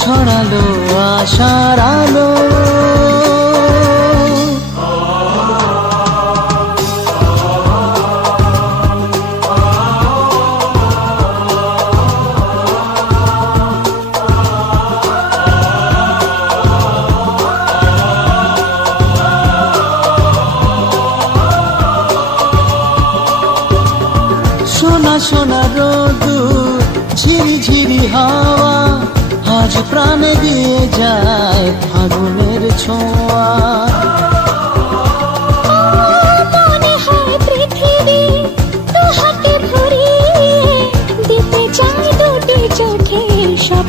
ছড়ালো আশার আলো। সোনা সোনা রোদুর ঝিরি ঝিরি হাওয়া আজ প্রাণে দিয়ে যায় ফাগুনের ছোঁয়া।